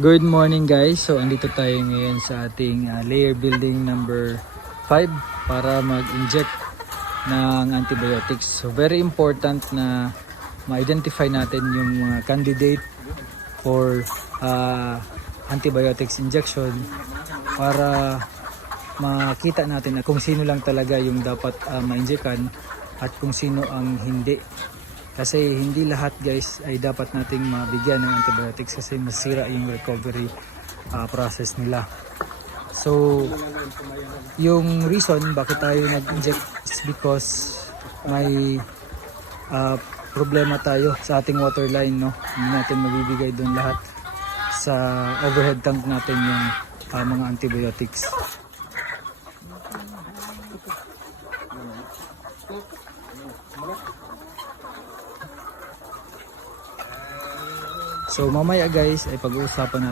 Good morning guys. So andito tayo ngayon sa ating layer building number 5 para mag-inject ng antibiotics. So very important na ma-identify natin yung mga candidate for antibiotics injection para makita natin na kung sino lang talaga yung dapat ma-injectan at kung sino ang hindi. Kasi hindi lahat guys ay dapat nating mabigyan ng antibiotics kasi masira yung recovery process nila. So yung reason bakit tayo nag-inject is because may problema tayo sa ating water line, no? Hindi natin mabibigay doon lahat sa overhead tank natin yung mga antibiotics. So mamaya guys ay pag-uusapan natin